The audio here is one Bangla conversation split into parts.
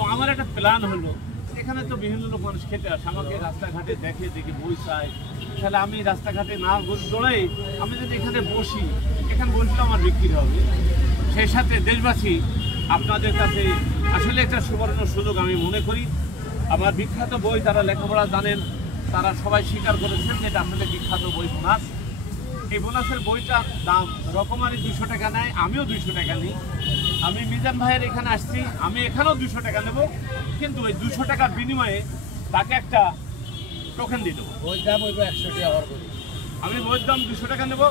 তো আমার একটা প্ল্যান হলো, এখানে তো বিভিন্ন লোক মানুষ খেতে আসে, আমাকে রাস্তাঘাটে দেখে বই চাই, তাহলে আমি রাস্তাঘাটে না দৌড়াই, আমি যদি এখানে বসি, এখানে বসলে আমার বিক্রি হবে। সেই সাথে দেশবাসী আপনাদের কাছে আসলে একটা সুবর্ণ সুযোগ আমি মনে করি। আমার বিখ্যাত বই যারা লেখাপড়া জানেন তারা সবাই স্বীকার করেছেন যে এটা আপনাদের বিখ্যাত বই বোনাস। এই বোনাসের বইটার দাম রকমারি 200 টাকা নেয়, আমিও 200 টাকা নিই। আমি মিজান ভাইয়ের এখানে আসছি, আমি এখানেও 200 টাকা নেব, কিন্তু ওই 200 টাকার বিনিময়ে তাকে একটা টোকেন দিয়ে দেবো। বইয়ের দাম 100 টাকা। আমি বইয়ের দাম 200 টাকা নেব,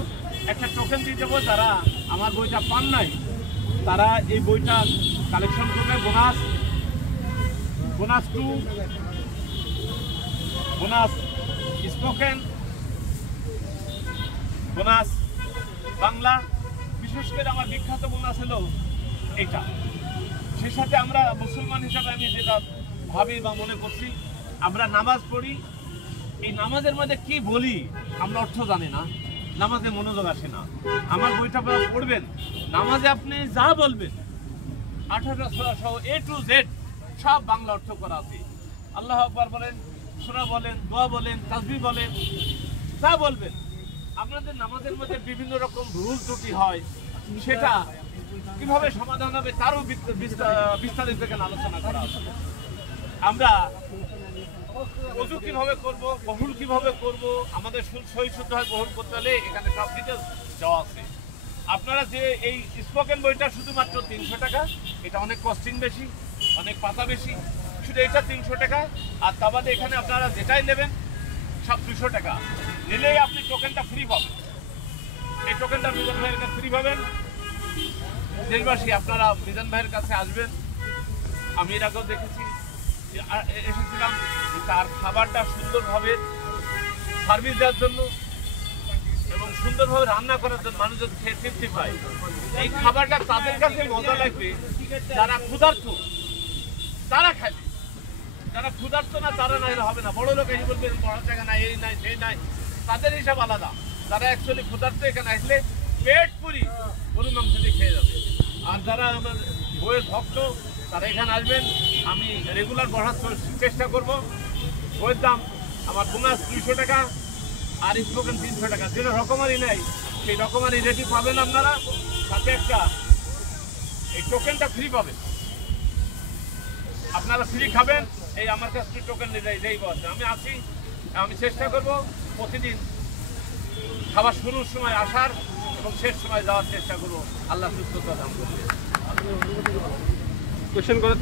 একটা টোকেন দিয়ে দেবো। যারা আমার বইটা পান নাই তারা এই বইটা কালেকশন করবে। Bonus 2, bonus spoken, bonus Bangla, বিশেষ করে আমার বিখ্যাত বোনাস হলো এটা। সেই সাথে আমরা মুসলমান হিসাবে আমি যেটা ভাবি বা মনে করছি, আমরা নামাজ পড়ি, এই নামাজের মধ্যে কি বলি আমরা অর্থ জানি না, নামাজে মনোযোগ আসে না। আমার বইটা আপনারা পড়বেন, নামাজে আপনি যা বলবেন 18টা সূরা সহ A to Z সব বাংলা অর্থ করা আছে। আল্লাহ আকবার বলেন, সূরা বলেন, দোয়া বলেন, তাসবিহ বলেন, যা বলবেন। আপনাদের নামাজের মধ্যে বিভিন্ন রকম ভুল ত্রুটি হয়, সেটা কিভাবে সমাধান হবে তারও বিস্তারিত এখানে আলোচনা করা হবে। আমরা ওযু কিভাবে করব, বহুল কিভাবে করব, আমাদের সহি শুদ্ধ হয় বহুল করতে হলে এখানে সব ডিটেলস দেওয়া আছে। আপনারা যে এই স্পোকেন বইটা শুধুমাত্র 300 টাকা, এটা অনেক কস্টিং বেশি, অনেক পাতা বেশি, শুধু এটা 300 টাকা। আর তা বাদে এখানে আপনারা যেটাই নেবেন সব 200 টাকা নিলেই আপনি টোকেনটা ফ্রি পাবেন। এই টোকেনটা মিজান ভাইয়ের কাছে ফ্রি পাবেন। দেশবাসী আপনারা মিজান ভাইয়ের কাছে আসবেন। আমি এর আগেও দেখেছি, এসেছিলাম তার খাবারটা সুন্দরভাবে সার্ভিস দেওয়ার জন্য এবং সুন্দরভাবে রান্না করার জন্য মানুষ যদি খেয়ে তৃপ্তি পায়। এই খাবারটা তাদের কাছে মজা লাগবে যারা ক্ষুধার্ত, তারা খাবে। যারা ক্ষুধার্ত না তারা না হলে হবে না। বড় লোক এসে বলবে বড় জায়গা নাই, এই নাই, সেই নাই, তাদের হিসাব আলাদা। যারা অ্যাকচুয়ালি ক্ষুধার্ত এখানে আসলে পেট পুরি গরু মাংস দিয়ে খেয়ে যাবে। আর যারা আমার বইয়ের ভক্ত তারা এখানে আসবেন। আমি রেগুলার বঢ়ার চেষ্টা করব। বইয়ের দাম আমার বোনাস 200 টাকা আর স্পোকেন 300 টাকা। যেটা রকমারি নেই সেই রকমারি রেটই পাবেন আপনারা। সাথে একটা এই টোকেনটা ফ্রি পাবেন, আপনারা ফ্রি খাবেন। এই আমার কাছে টোকেন নিয়ে বলছে আমি আছি। আমি চেষ্টা করব প্রতিদিন খাবার শুরুর সময় আসার এবং শেষ সময় যাওয়ার চেষ্টা করবো। আল্লাহ সুস্থতা দান করবে। কোয়েশ্চেন করে